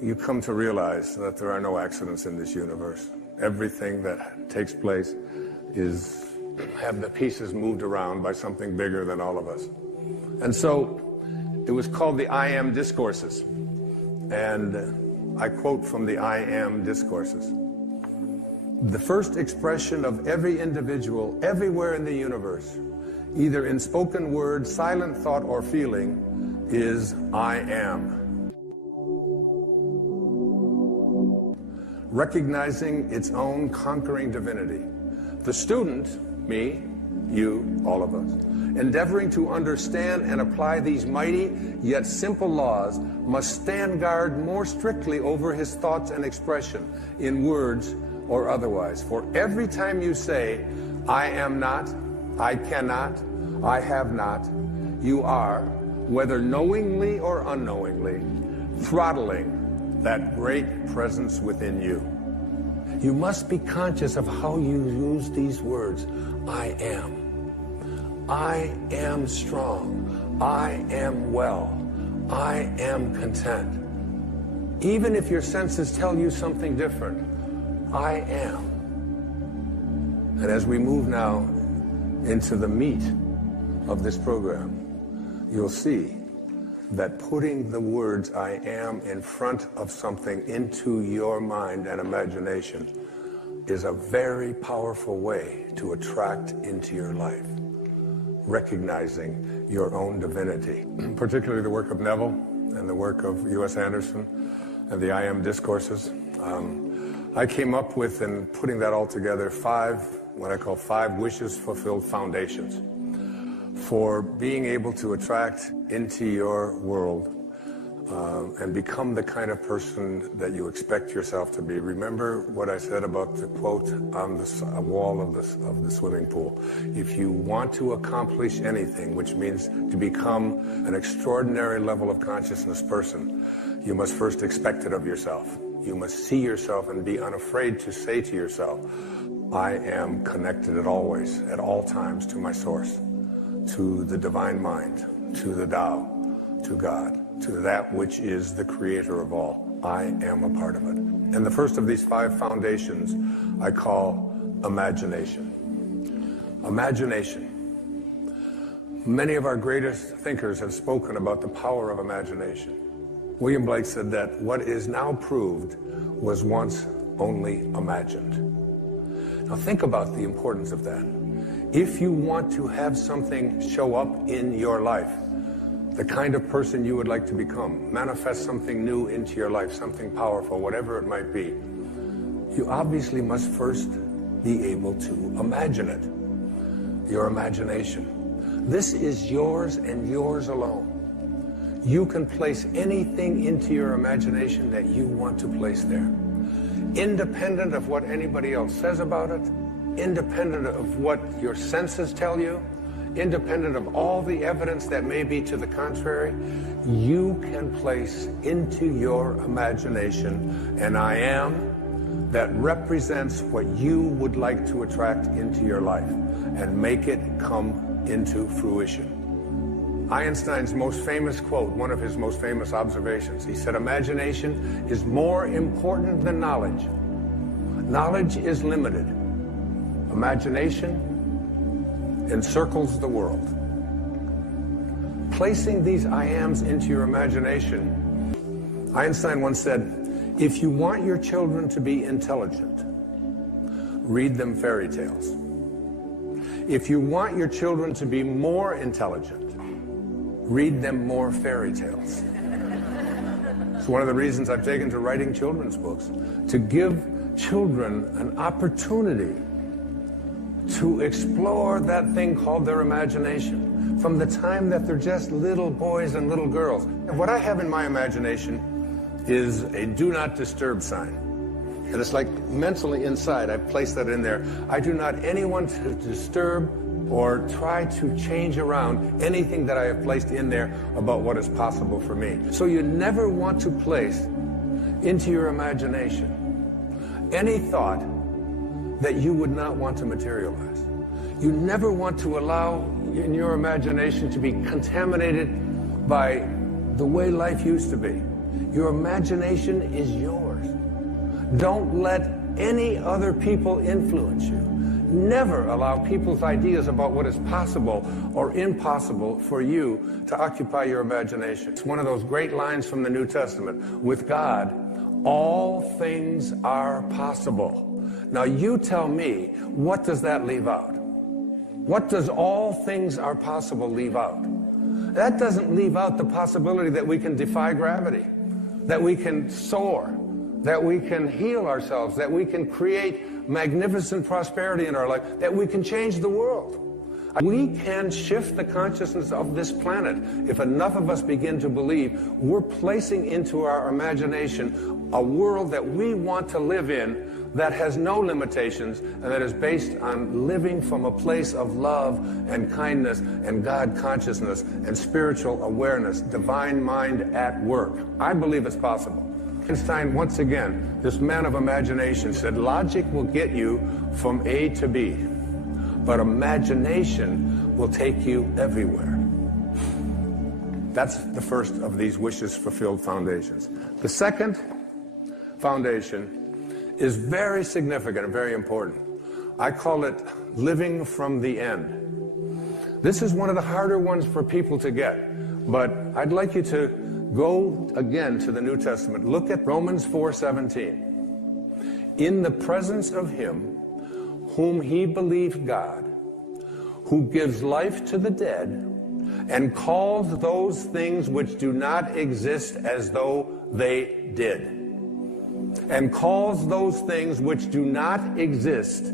you come to realize that there are no accidents in this universe. Everything that takes place have the pieces moved around by something bigger than all of us. And so it was called the I Am Discourses. And I quote from the I Am Discourses. The first expression of every individual everywhere in the universe, either in spoken word, silent thought, or feeling, is I am. Recognizing its own conquering divinity. The student, me, you, all of us, endeavoring to understand and apply these mighty yet simple laws, must stand guard more strictly over his thoughts and expression, in words or otherwise. For every time you say, I am not, I cannot, I have not, you are, whether knowingly or unknowingly, throttling that great presence within you. You must be conscious of how you use these words. I am strong. I am well. I am content. Even if your senses tell you something different, I am. And as we move now into the meat of this program, you'll see that putting the words I am in front of something into your mind and imagination is a very powerful way to attract into your life, recognizing your own divinity. Particularly the work of Neville and the work of U.S. Anderson and the I Am Discourses. I came up with, in putting that all together, what I call 5 wishes fulfilled foundations for being able to attract into your world and become the kind of person that you expect yourself to be. Remember what I said about the quote on the wall of the swimming pool. If you want to accomplish anything, which means to become an extraordinary level of consciousness person, you must first expect it of yourself. You must see yourself and be unafraid to say to yourself, I am connected at all times to my source, to the divine mind, to the Tao, to God, to that which is the creator of all. I am a part of it. And the first of these 5 foundations I call imagination. Imagination. Many of our greatest thinkers have spoken about the power of imagination. William Blake said that what is now proved was once only imagined. Now think about the importance of that. If you want to have something show up in your life, the kind of person you would like to become, manifest something new into your life, something powerful, whatever it might be, you obviously must first be able to imagine it. Your imagination. This is yours and yours alone. You can place anything into your imagination that you want to place there, independent of what anybody else says about it, independent of what your senses tell you, independent of all the evidence that may be to the contrary. You can place into your imagination an I am that represents what you would like to attract into your life and make it come into fruition. Einstein's most famous quote, one of his most famous observations, he said, imagination is more important than knowledge. Knowledge is limited. Imagination encircles the world. Placing these I ams into your imagination, Einstein once said, if you want your children to be intelligent, read them fairy tales. If you want your children to be more intelligent, read them more fairy tales. It's one of the reasons I've taken to writing children's books, to give children an opportunity to explore that thing called their imagination from the time that they're just little boys and little girls. And what I have in my imagination is a do not disturb sign. And it's like mentally inside, I've placed that in there. I do not anyone to disturb or try to change around anything that I have placed in there about what is possible for me. So you never want to place into your imagination any thought that you would not want to materialize. You never want to allow in your imagination to be contaminated by the way life used to be. Your imagination is yours. Don't let any other people influence you. Never allow people's ideas about what is possible or impossible for you to occupy your imagination. It's one of those great lines from the New Testament. With God, all things are possible. Now you tell me, what does that leave out? What does all things are possible leave out? That doesn't leave out the possibility that we can defy gravity, that we can soar, that we can heal ourselves, that we can create magnificent prosperity in our life, that we can change the world. We can shift the consciousness of this planet if enough of us begin to believe we're placing into our imagination a world that we want to live in that has no limitations and that is based on living from a place of love and kindness and God consciousness and spiritual awareness, divine mind at work. I believe it's possible. Einstein, once again, this man of imagination, said logic will get you from A to B, but imagination will take you everywhere. That's the first of these wishes fulfilled foundations. The second foundation is very significant and very important. I call it living from the end. This is one of the harder ones for people to get, but I'd like you to go again to the New Testament. Look at Romans 4:17. In the presence of him whom he believed God, who gives life to the dead and calls those things which do not exist as though they did. And calls those things which do not exist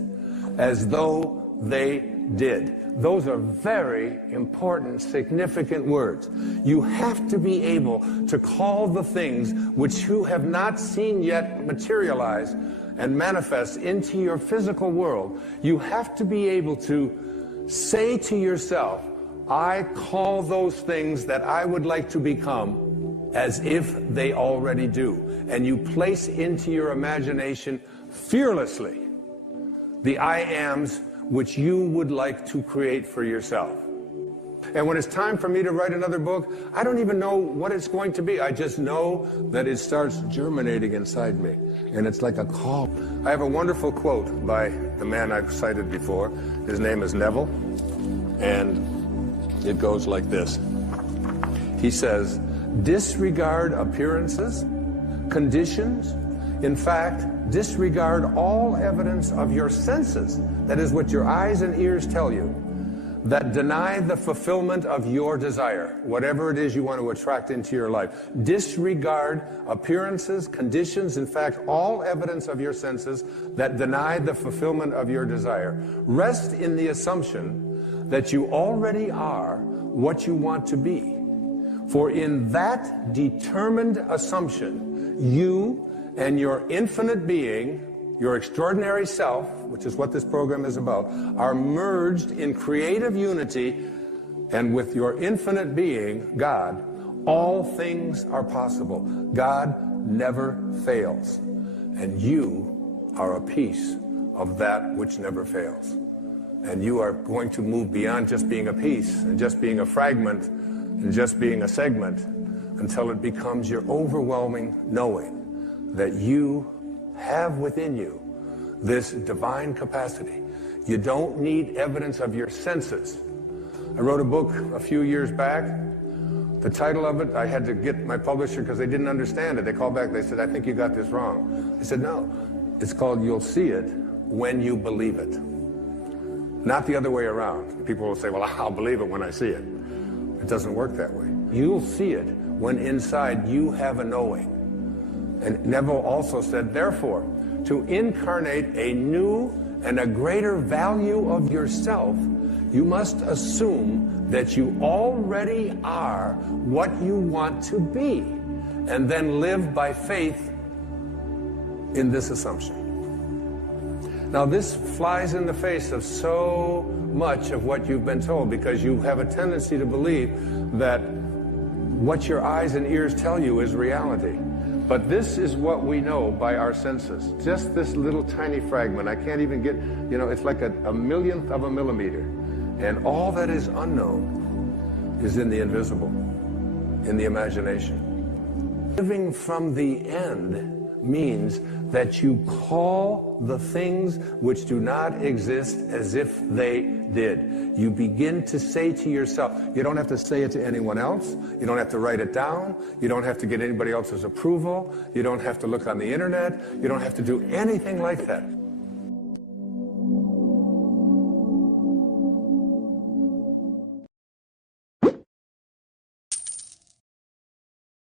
as though they did. Those are very important, significant words. You have to be able to call the things which you have not seen yet materialize and manifest into your physical world. You have to be able to say to yourself, I call those things that I would like to become as if they already do. And you place into your imagination fearlessly the I ams which you would like to create for yourself. And when it's time for me to write another book, I don't even know what it's going to be. I just know that it starts germinating inside me. And it's like a call. I have a wonderful quote by the man I've cited before. His name is Neville. And it goes like this. He says, disregard appearances, conditions. In fact, disregard all evidence of your senses, that is what your eyes and ears tell you, that deny the fulfillment of your desire, whatever it is you want to attract into your life. Disregard appearances, conditions, in fact, all evidence of your senses that deny the fulfillment of your desire. Rest in the assumption that you already are what you want to be. For in that determined assumption, you and your infinite being, your extraordinary self, which is what this program is about, are merged in creative unity, and with your infinite being, God, all things are possible. God never fails, and you are a piece of that which never fails. And you are going to move beyond just being a piece and just being a fragment and just being a segment until it becomes your overwhelming knowing that you have within you this divine capacity. You don't need evidence of your senses. I wrote a book a few years back. The title of it, I had to get my publisher because they didn't understand it. They called back, they said, I think you got this wrong. I said, no, it's called You'll See It When You Believe It. Not the other way around. People will say, well, I'll believe it when I see it. It doesn't work that way. You'll see it when inside you have a knowing. And Neville also said, therefore, to incarnate a new and a greater value of yourself, you must assume that you already are what you want to be, and then live by faith in this assumption. Now, this flies in the face of so much of what you've been told, because you have a tendency to believe that what your eyes and ears tell you is reality. But this is what we know by our senses. Just this little tiny fragment. I can't even get, it's like a millionth of a millimeter. And all that is unknown is in the invisible, in the imagination. Living from the end means that you call the things which do not exist as if they did. You begin to say to yourself, you don't have to say it to anyone else, you don't have to write it down, you don't have to get anybody else's approval, you don't have to look on the internet, you don't have to do anything like that.